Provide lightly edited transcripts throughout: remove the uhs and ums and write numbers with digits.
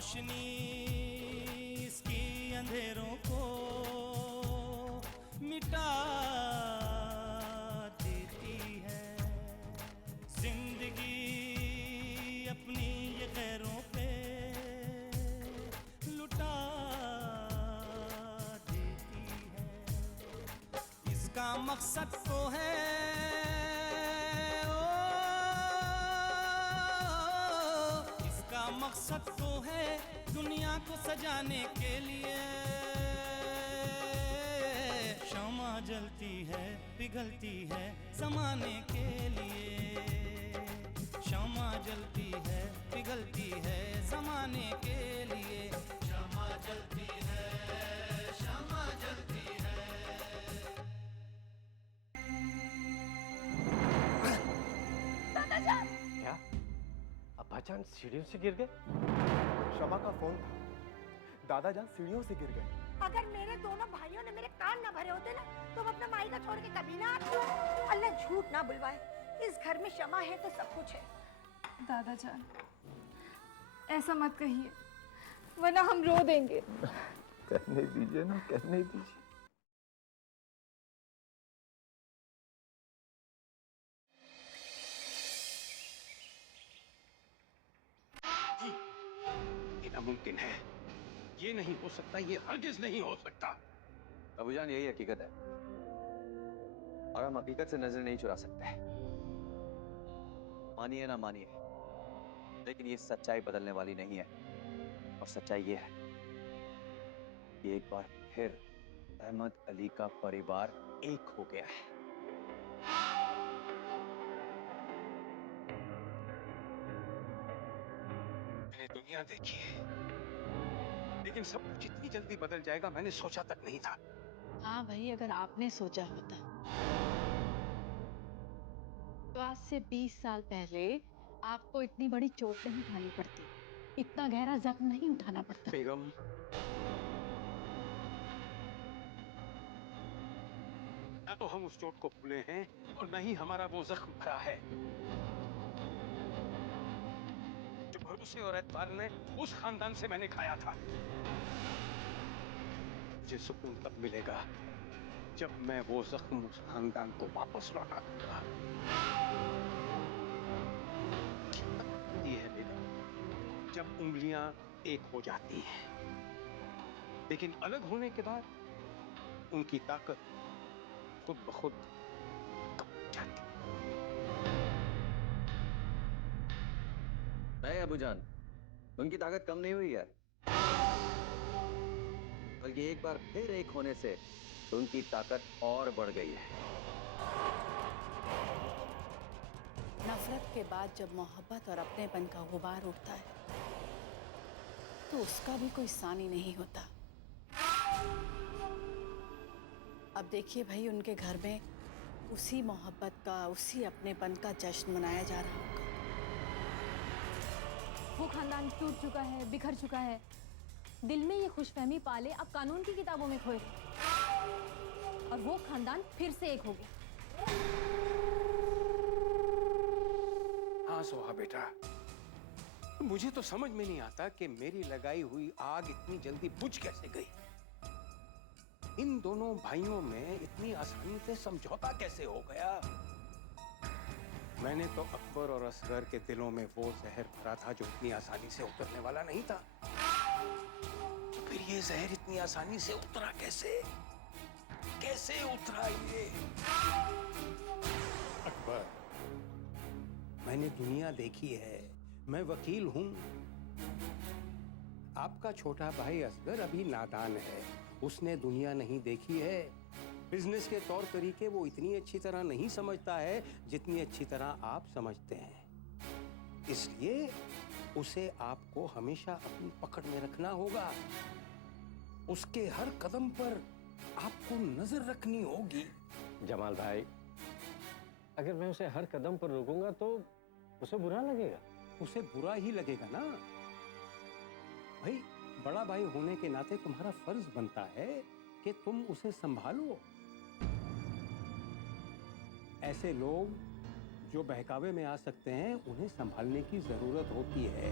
रोशनी इसकी अंधेरों को मिटा देती है। जिंदगी अपनी ये गैरों पे लुटा देती है। इसका मकसद तो है मकसद तो है दुनिया को सजाने के लिए। शम्मा जलती है पिघलती है ज़माने के लिए। शम्मा जलती है पिघलती है ज़माने के लिए। शम्मा जलती है, शम्मा जलती है। दादाजान! क्या अब्बाजान सीढ़ियों से गिर गए? शमा का फोन था। दादाजान सीढ़ियों से गिर गए। अगर मेरे दोनों भाइयों ने मेरे कान ना भरे होते ना तो वो अपना माई का छोड़ के कभी ना आते। अल्लाह झूठ ना बुलवाए, इस घर में शमा है तो सब कुछ है। दादाजान ऐसा मत कहिए वरना हम रो देंगे। कहने दीजिए ना, कहने दीजिए। ये नामुमकिन है, ये नहीं हो सकता, ये हरगिज नहीं हो सकता। अबूजान यही हकीकत है और हम हकीकत से नजर नहीं चुरा सकते। मानिए ना मानिए, लेकिन ये सच्चाई बदलने वाली नहीं है। और सच्चाई ये है कि एक बार फिर अहमद अली का परिवार एक हो गया है। मैंने दुनिया देखी है, लेकिन सब कुछ इतनी जल्दी बदल जाएगा मैंने सोचा तक नहीं था। हाँ भाई, अगर आपने सोचा होता तो आज से 20 साल पहले आपको इतनी बड़ी चोट नहीं खानी पड़ती, इतना गहरा जख्म नहीं उठाना पड़ता। बेगम, ना तो हम उस चोट को भूले हैं और न ही हमारा वो जख्म भरा है जो भरोसे और एतबार में उस खानदान से मैंने खाया था। मुझे सुकून तब मिलेगा जब मैं वो जख्म उस खानदान को वापस लौटा दूंगा। ये है बेगम, जब उंगलियां एक हो जाती हैं, लेकिन अलग होने के बाद उनकी ताकत खुद ब खुद कम हो जाती। नहीं अबूजान, उनकी ताकत कम नहीं हुई है, बल्कि एक बार फिर एक होने से उनकी ताकत और बढ़ गई है। नफरत के बाद जब मोहब्बत और अपनेपन का गुबार उठता है तो उसका भी कोई सानी नहीं होता। अब देखिए भाई, उनके घर में उसी मोहब्बत का, उसी अपनेपन का जश्न मनाया जा रहा होगा। वो खानदान टूट चुका है, बिखर चुका है। दिल में ये खुशफहमी पाले अब कानून की किताबों में खोए और वो खानदान फिर से एक हो गया। हाँ सोहा बेटा, मुझे तो समझ में नहीं आता कि मेरी लगाई हुई आग इतनी जल्दी बुझ कैसे गई। इन दोनों भाइयों में इतनी आसानी से समझौता कैसे हो गया। मैंने तो अकबर और असगर के दिलों में वो जहर भरा था जो इतनी आसानी से उतरने वाला नहीं था। तो फिर ये जहर इतनी आसानी से उतरा कैसे? कैसे उतरा ये? अकबर, मैंने दुनिया देखी है, मैं वकील हूं। आपका छोटा भाई असगर अभी नादान है, उसने दुनिया नहीं देखी है। बिजनेस के तौर तरीके वो इतनी अच्छी तरह नहीं समझता है जितनी अच्छी तरह आप समझते हैं। इसलिए उसे आपको हमेशा अपनी पकड़ में रखना होगा। उसके हर कदम पर आपको नजर रखनी होगी। जमाल भाई, अगर मैं उसे हर कदम पर रोकूंगा तो उसे बुरा लगेगा। उसे बुरा ही लगेगा ना भाई। बड़ा भाई होने के नाते तुम्हारा फर्ज बनता है कि तुम उसे संभालो। ऐसे लोग जो बहकावे में आ सकते हैं, उन्हें संभालने की जरूरत होती है।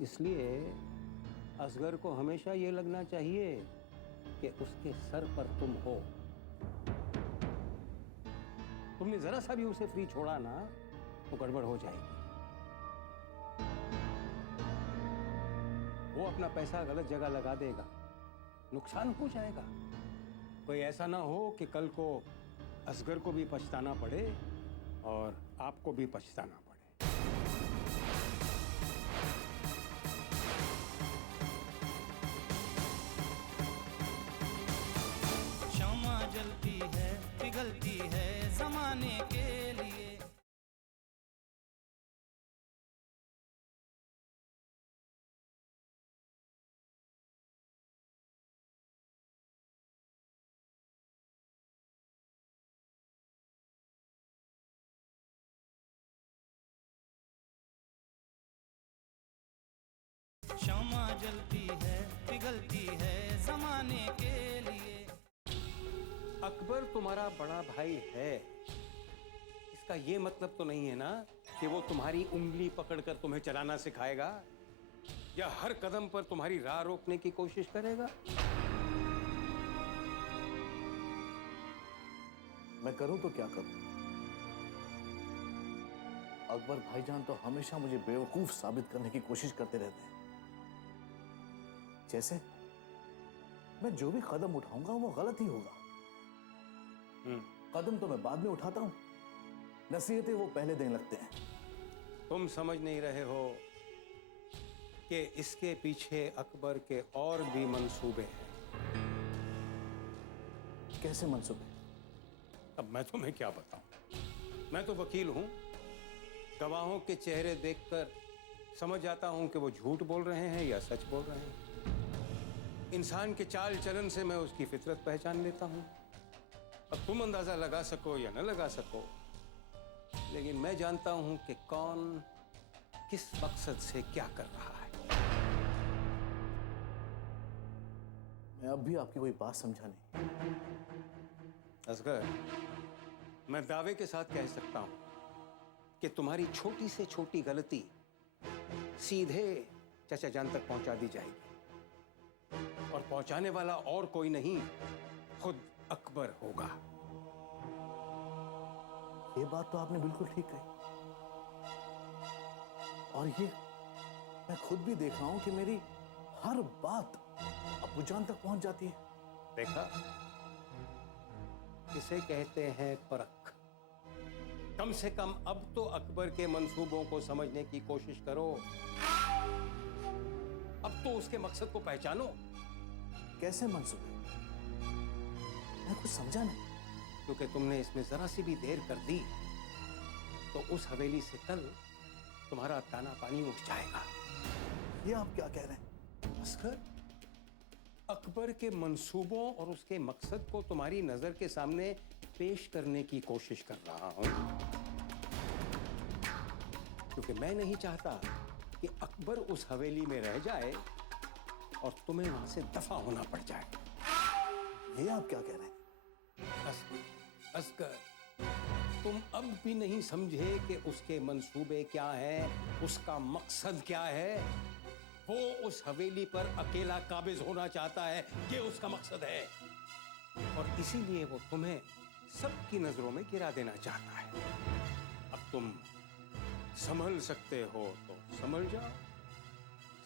इसलिए असगर को हमेशा ये लगना चाहिए कि उसके सर पर तुम हो। तुमने जरा सा भी उसे फ्री छोड़ा ना तो गड़बड़ हो जाएगी। वो अपना पैसा गलत जगह लगा देगा, नुकसान हो जाएगा। कोई ऐसा ना हो कि कल को असगर को भी पछताना पड़े और आपको भी पछताना पड़े। क्षमा जलती है, पिघलती है जमाने के लिए। क्षमा जलती है, पिघलती है जमाने के लिए। अकबर तुम्हारा बड़ा भाई है, इसका ये मतलब तो नहीं है ना कि वो तुम्हारी उंगली पकड़कर तुम्हें चलाना सिखाएगा या हर कदम पर तुम्हारी राह रोकने की कोशिश करेगा। मैं करूं तो क्या करूं? अकबर भाईजान तो हमेशा मुझे बेवकूफ साबित करने की कोशिश करते रहते हैं। जैसे मैं जो भी कदम उठाऊंगा वो गलत ही होगा। कदम तो मैं बाद में उठाता हूं, नसीहतें वो पहले देने लगते हैं। तुम समझ नहीं रहे हो कि इसके पीछे अकबर के और भी मंसूबे हैं। कैसे मंसूबे? अब मैं तुम्हें क्या बताऊं? मैं तो वकील हूं, गवाहों के चेहरे देखकर समझ जाता हूं कि वो झूठ बोल रहे हैं या सच बोल रहे हैं। इंसान के चाल चलन से मैं उसकी फितरत पहचान लेता हूं। अब तुम अंदाजा लगा सको या न लगा सको, लेकिन मैं जानता हूं कि कौन किस मकसद से क्या कर रहा है। मैं अब भी आपकी कोई बात समझा नहीं। असगर, मैं दावे के साथ कह सकता हूं कि तुम्हारी छोटी से छोटी गलती सीधे चचा जान तक पहुंचा दी जाएगी, और पहुंचाने वाला और कोई नहीं, खुद अकबर होगा। ये बात तो आपने बिल्कुल ठीक कही, और ये मैं खुद भी देख रहा हूं कि मेरी हर बात अब्बूजान तक पहुंच जाती है। देखा, इसे कहते हैं परख। कम से कम अब तो अकबर के मंसूबों को समझने की कोशिश करो। अब तो उसके मकसद को पहचानो। कैसे मंसूबे? मैं कुछ समझा नहीं। क्योंकि तुमने इसमें जरा सी भी देर कर दी तो उस हवेली से कल तुम्हारा ताना पानी उठ जाएगा। ये आप क्या कह रहे हैं? असगर, अकबर के मंसूबों और उसके मकसद को तुम्हारी नजर के सामने पेश करने की कोशिश कर रहा हूं, क्योंकि मैं नहीं चाहता कि अकबर उस हवेली में रह जाए और तुम्हें वहां से दफा होना पड़ जाए। ये आप क्या कह रहे हैं? असगर, तुम अब भी नहीं समझे कि उसके मंसूबे क्या हैं, उसका मकसद क्या है। वो उस हवेली पर अकेला काबिज होना चाहता है, ये उसका मकसद है, और इसीलिए वो तुम्हें सबकी नजरों में गिरा देना चाहता है। अब तुम संभल सकते हो तो संभल जाओ,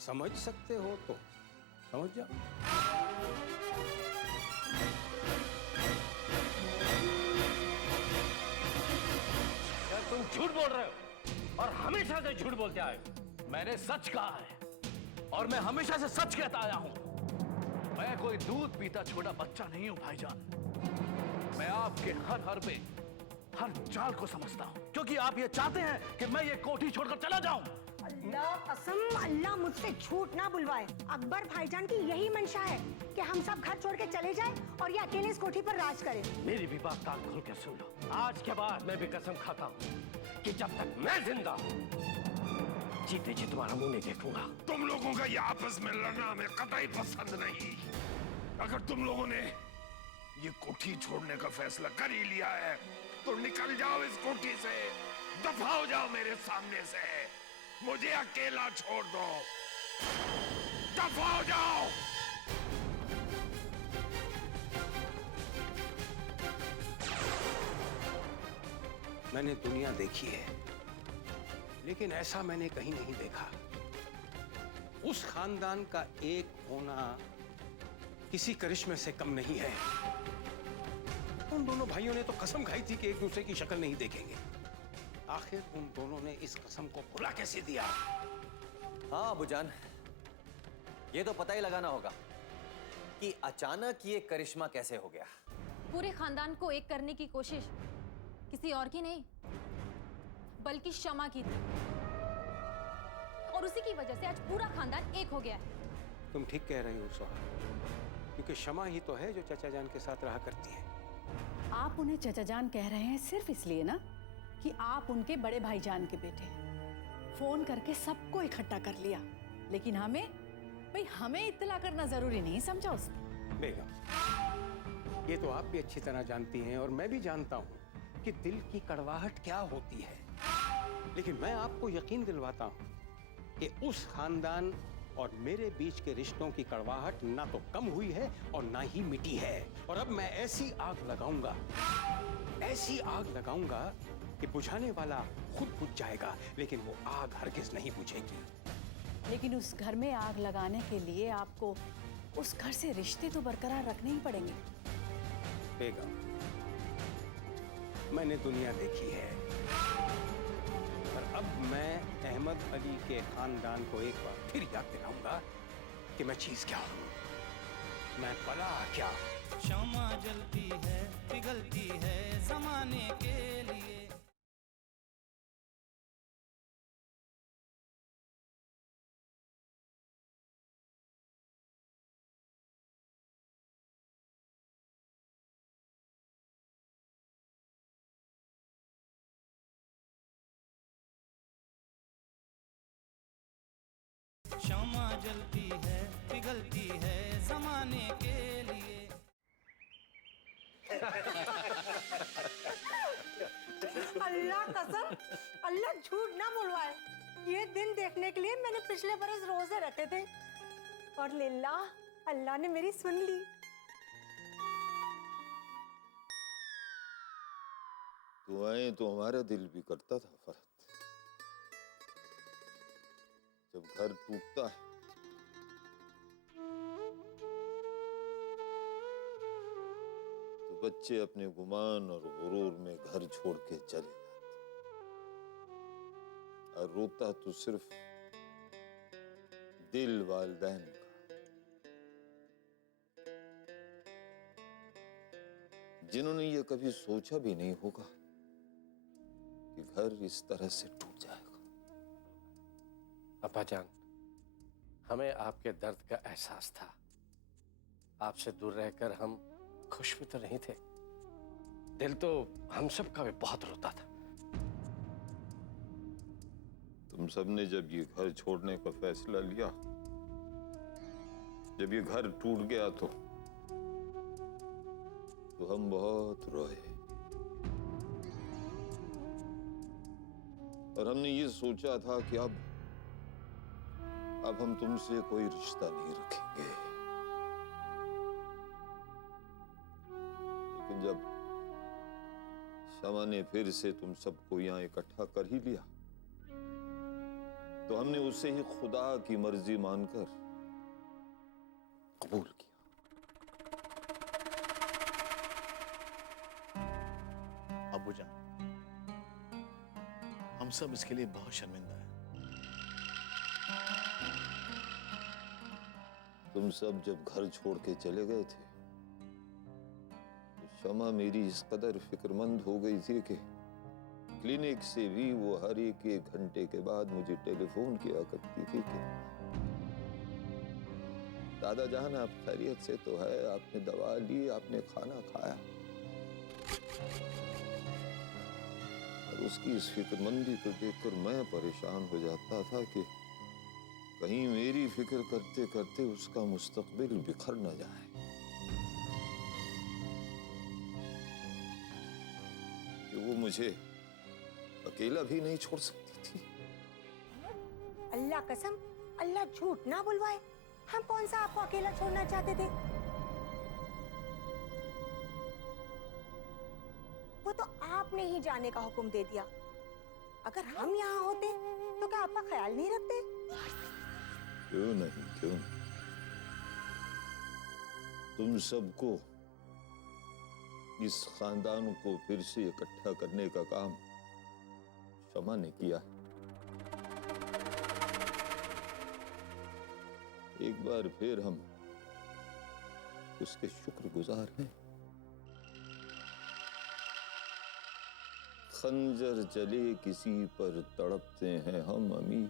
समझ सकते हो तो समझ जाओ। तुम झूठ बोल रहे हो और हमेशा से झूठ बोलते आए हो। मैंने सच कहा है और मैं हमेशा से सच कहता आया हूं। मैं कोई दूध पीता छोटा बच्चा नहीं हूं भाईजान। मैं आपके हर हरबे, हर चाल को समझता हूं, क्योंकि आप ये चाहते हैं कि मैं ये कोठी छोड़कर चला जाऊं। अल्लाह कसम, अल्लाह मुझसे झूठ ना बुलवाए। अकबर भाईजान की यही मंशा है कि हम सब घर छोड़ के चले जाएं और ये अकेले इस कोठी पर राज करें। मेरी भी बात कान खोल के सुन लो। आज के बाद मैं भी कसम खाता हूं कि जब तक मैं जिंदा हूं, जीते जी तुम्हारा मुंह नहीं देखूंगा। तुम लोगों का ये आपस में लड़ना हमें कतई पसंद नहीं। अगर तुम लोगों ने ये कोठी छोड़ने का फैसला कर ही लिया है तो निकल जाओ इस कोठी से, दफा हो जाओ मेरे सामने से, मुझे अकेला छोड़ दो। दफा हो जाओ। मैंने दुनिया देखी है, लेकिन ऐसा मैंने कहीं नहीं देखा। उस खानदान का एक होना किसी करिश्मे से कम नहीं है। उन दोनों भाइयों ने तो कसम खाई थी कि एक दूसरे की शक्ल नहीं देखेंगे। आखिर उन दोनों ने इस कसम को भुला कैसे दिया? हाँ अबूजान, ये तो पता ही लगाना होगा कि अचानक ये करिश्मा कैसे हो गया। पूरे खानदान को एक करने की कोशिश किसी और की नहीं, बल्कि शमा की थी, और उसी की वजह से आज पूरा खानदान एक हो गया है। तुम ठीक कह रही हो सोहा, क्योंकि शमा ही तो है जो चाचा जान के साथ रहा करती है। आप उन्हें चचा जान कह रहे हैं सिर्फ इसलिए ना कि आप उनके बड़े भाईजान के बेटे हैं। फोन करके सबको इकट्ठा कर लिया, लेकिन हमें इत्तला करना जरूरी नहीं समझा उसने। बेगम, ये तो आप भी अच्छी तरह जानती हैं और मैं भी जानता हूं कि दिल की कड़वाहट क्या होती है, लेकिन मैं आपको यकीन दिलवाता हूं कि उस खानदान और मेरे बीच के रिश्तों की कड़वाहट ना तो कम हुई है और ना ही मिटी है। और अब मैं ऐसी आग लगाऊंगा कि बुझाने वाला खुद बुझ जाएगा, लेकिन वो आग हरगिज नहीं बुझेगी। लेकिन उस घर में आग लगाने के लिए आपको उस घर से रिश्ते तो बरकरार रखने ही पड़ेंगे। बेगम, मैंने दुनिया देखी है, और अब मैं अहमद अली के खानदान को एक बार फिर याद दिलाऊंगा कि मैं चीज क्या हूं, मैं बला क्या। शमा जलती है, पिघलती है जमाने के लिए। शमा जलती है, पिघलती है जमाने के लिए। अल्लाह कसम, अल्लाह झूठ ना बुलवाए, ये दिन देखने के लिए मैंने पिछले बरस रोजे रखे थे, और लिल्लाह अल्लाह ने मेरी सुन ली। दुआएं तो हमारा दिल भी करता था फरहत। जब घर टूटता है तो बच्चे अपने गुमान और गुरूर में घर छोड़ के चले जाते, और रोता तो सिर्फ दिल वालिदैन का, जिन्होंने ये कभी सोचा भी नहीं होगा कि घर इस तरह से टूट जाएगा। अब्बा जान, हमें आपके दर्द का एहसास था। आपसे दूर रहकर हम खुश भी तो नहीं थे, दिल तो हम सब का भी बहुत रोता था। तुम सबने जब ये घर छोड़ने का फैसला लिया, जब ये घर टूट गया, तो हम बहुत रोए, और हमने ये सोचा था कि अब हम तुमसे कोई रिश्ता नहीं रखेंगे। लेकिन जब शमा ने फिर से तुम सबको यहां इकट्ठा कर ही लिया, तो हमने उसे ही खुदा की मर्जी मानकर कबूल किया। अबूजान, हम सब इसके लिए बहुत शर्मिंदा हैं। तुम सब जब घर छोड़ के चले गए थे, तो शमा मेरी इस कदर फिक्रमंद हो गई थी कि क्लिनिक से भी वो हर एक घंटे के बाद मुझे टेलीफोन किया करती थी कि दादा जान, आप खैरियत से तो है, आपने दवा ली, आपने खाना खाया। और उसकी इस फिक्रमंदी को देखकर मैं परेशान हो जाता था कि कहीं मेरी फिक्र करते करते उसका मुस्तकबिल बिखर न जाए। कि वो मुझे अकेला भी नहीं छोड़ सकती थी। अल्लाह कसम, अल्लाह झूठ ना बुलवाए, हम कौन सा आपको अकेला छोड़ना चाहते थे। वो तो आपने ही जाने का हुक्म दे दिया। अगर हम यहाँ होते तो क्या आपका ख्याल नहीं रखते? क्यों नहीं, क्यों? तुम सबको, इस खानदान को फिर से इकट्ठा करने का काम शमा ने किया। एक बार फिर हम उसके शुक्रगुजार हैं। खंजर चले किसी पर तड़पते हैं हम अमीर,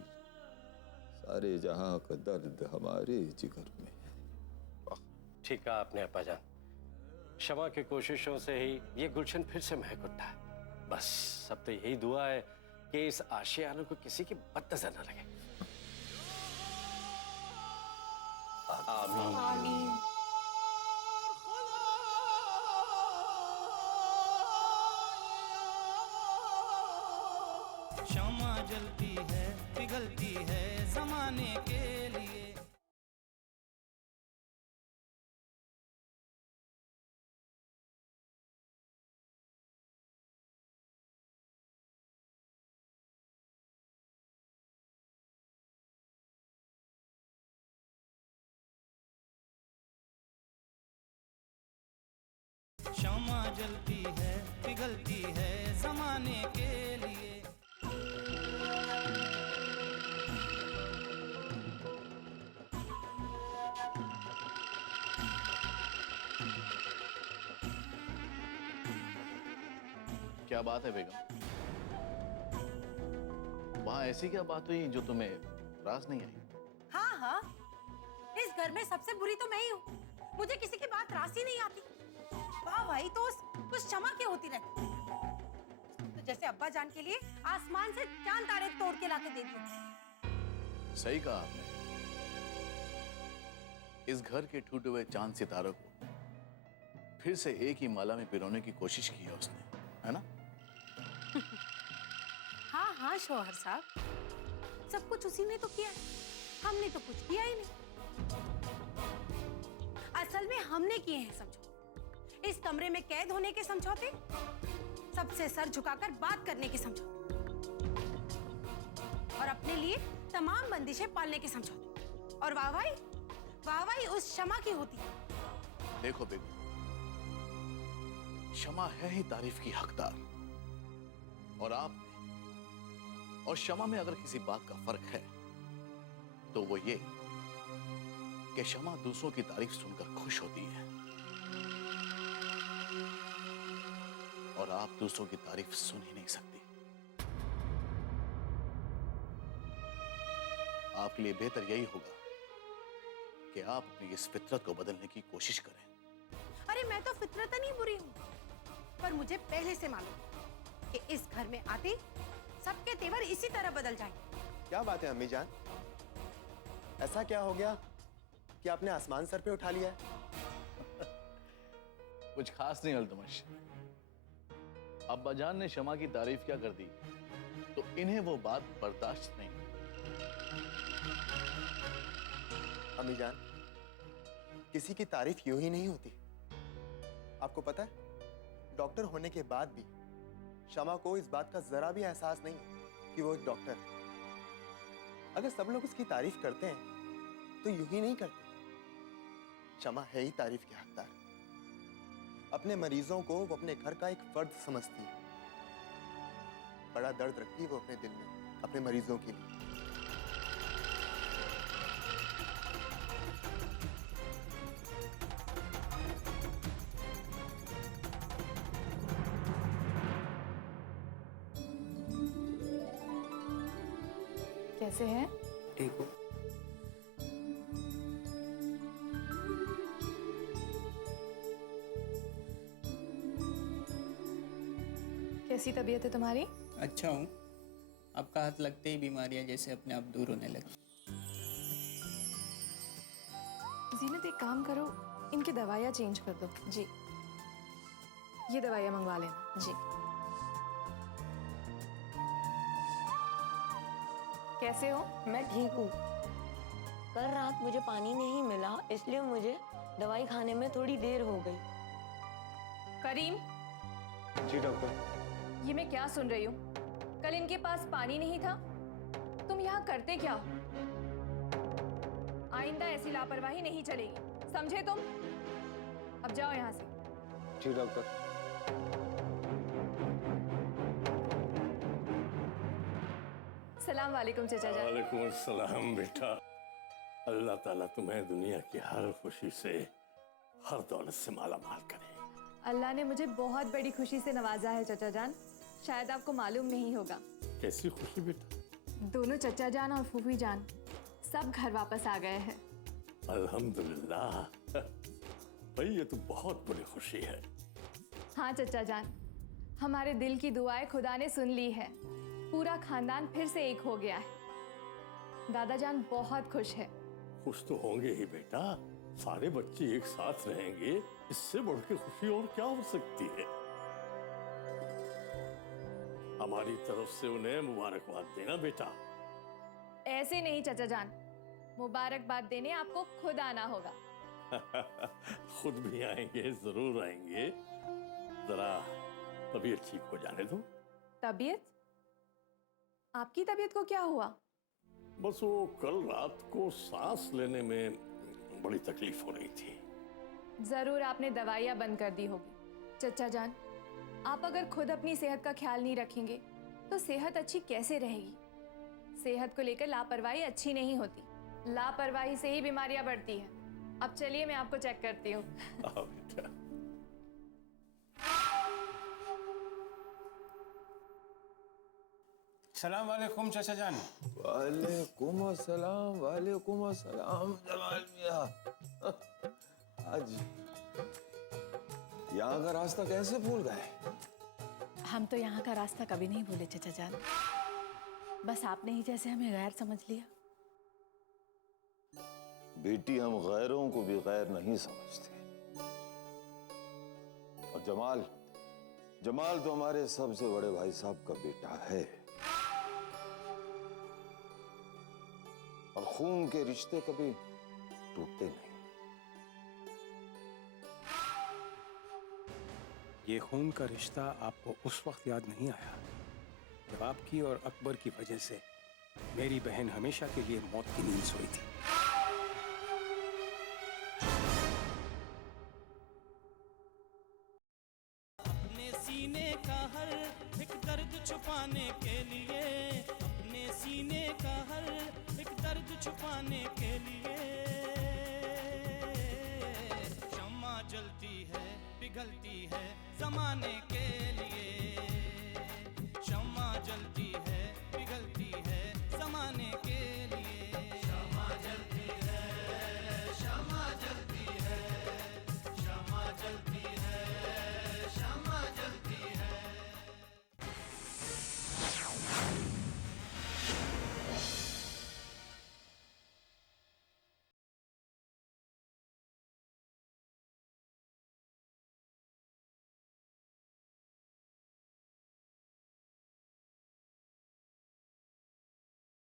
सारे जहां का दर्द हमारे जिगर में है। ठीक कहा आपने अब्बाजान, शमा की कोशिशों से ही ये गुलशन फिर से महक उठा है। बस सब तो यही दुआ है कि इस आशियाना को किसी की बद नजर न लगे। आमीन। आमीन। शमा जलती है, पिघलती है जमाने के लिए। शमा जलती है, पिघलती है जमाने के लिए। क्या बात है बेगम? वहां ऐसी क्या बात हुई जो तुम्हें रास नहीं आई? हाँ हाँ, इस घर में सबसे बुरी तो मैं ही हूँ। मुझे किसी की बात रास ही नहीं आती। वाह भाई तो उस शमा की होती रहती। तो जैसे अब्बा जान के लिए आसमान से चांद तारे तोड़ के लाके दे दिए। सही कहा आपने। इस घर के टूटे हुए चांद सितारों को फिर से एक ही माला में पिरोने की कोशिश की है उसने, है ना? हाँ हाँ शौहर साहब, सब कुछ उसी ने तो किया है, हमने तो कुछ किया ही नहीं। असल में हमने किए हैं समझौते, इस कमरे में कैद होने के समझौते, सबसे सर झुकाकर बात करने के समझौते, और अपने लिए तमाम बंदिशें पालने के समझौते। और वाहवाही उस शमा की होती है। देखो बेगम, शमा है ही तारीफ की हकदार, और आप और शमा में अगर किसी बात का फर्क है तो वो ये कि शमा दूसरों की तारीफ सुनकर खुश होती है और आप दूसरों की तारीफ सुन ही नहीं सकती। आपके लिए बेहतर यही होगा कि आप अपनी इस फितरत को बदलने की कोशिश करें। अरे मैं तो फितरतन ही बुरी हूँ, पर मुझे पहले से मालूम कि इस घर में आते सबके तेवर इसी तरह बदल जाएंगे। क्या बात है अम्मी जान, ऐसा क्या हो गया कि आपने आसमान सर पे उठा लिया है? कुछ खास नहीं अल्तमश। अब्बा जान ने शमा की तारीफ क्या कर दी तो इन्हें वो बात बर्दाश्त नहीं। अम्मी जान, किसी की तारीफ यूं ही नहीं होती। आपको पता है, डॉक्टर होने के बाद भी शमा को इस बात का जरा भी एहसास नहीं कि वो एक डॉक्टर है। अगर सब लोग उसकी तारीफ करते हैं तो यूं ही नहीं करते। शमा है ही तारीफ की हकदार। अपने मरीजों को वो अपने घर का एक फर्द समझती है। बड़ा दर्द रखती है वो अपने दिल में अपने मरीजों के लिए। कैसे हैं? ठीक हो? कैसी तबीयत है तुम्हारी? अच्छा हूँ। आपका हाथ लगते ही बीमारियां जैसे अपने आप दूर होने लगी। जीनत एक काम करो, इनकी दवाइयाँ चेंज कर दो। जी, ये दवाइयाँ मंगवा लेना। जी। कैसे हो? मैं ठीक हूँ। कल रात मुझे पानी नहीं मिला, इसलिए मुझे दवाई खाने में थोड़ी देर हो गई। करीम। जी डॉक्टर। ये मैं क्या सुन रही हूँ? कल इनके पास पानी नहीं था? तुम यहाँ करते क्या हो? आइंदा ऐसी लापरवाही नहीं चलेगी, समझे तुम? अब जाओ यहाँ से। जी डॉक्टर। सलाम वालेकुम चाचा जान। वालेकुम सलाम बेटा। अल्लाह ताला तुम्हें दुनिया की हर खुशी से, हर दौलत से माला माल करे। अल्लाह ने मुझे बहुत बड़ी खुशी से नवाजा है चाचा जान, शायद आपको मालूम नहीं होगा। कैसी खुशी बेटा? दोनों चाचा जान और फूफी जान सब घर वापस आ गए हैं। अल्हम्दुलिल्लाह। भाई ये तो बहुत बड़ी खुशी है। हाँ चाचा जान, हमारे दिल की दुआएं खुदा ने सुन ली है। पूरा खानदान फिर से एक हो गया है। दादा जान बहुत खुश है। खुश तो होंगे ही बेटा, सारे बच्चे एक साथ रहेंगे, इससे बढ़ के खुशी और क्या हो सकती है। हमारी तरफ से उन्हें मुबारकबाद देना बेटा। ऐसे नहीं चाचा जान, मुबारकबाद देने आपको खुद आना होगा। खुद भी आएंगे, जरूर आएंगे। जरा तबीयत ठीक हो जाने दो। तबीयत? आपकी तबीयत को क्या हुआ? बस वो कल रात को सांस लेने में बड़ी तकलीफ हो रही थी। जरूर आपने दवाइयाँ बंद कर दी होगी। चचा जान, आप अगर खुद अपनी सेहत का ख्याल नहीं रखेंगे तो सेहत अच्छी कैसे रहेगी? सेहत को लेकर लापरवाही अच्छी नहीं होती, लापरवाही से ही बीमारियां बढ़ती हैं। अब चलिए मैं आपको चेक करती हूँ। सलाम वालेकुम चाचा जान। वालेकुम अस्सलाम, वालेकुम अस्सलाम जमाल मियां। आज यहाँ का रास्ता कैसे भूल गए? हम तो यहाँ का रास्ता कभी नहीं भूले चाचा जान, बस आपने ही जैसे हमें गैर समझ लिया। बेटी, हम गैरों को भी गैर नहीं समझते। और जमाल, जमाल तो हमारे सबसे बड़े भाई साहब का बेटा है, और खून के रिश्ते कभी टूटते नहीं। ये खून का रिश्ता आपको उस वक्त याद नहीं आया जब आपकी और अकबर की वजह से मेरी बहन हमेशा के लिए मौत की नींद सोई थी। अपने सीने का हर एक दर्द छुपाने के लिए, अपने सीने का हर एक दर्द छुपाने के लिए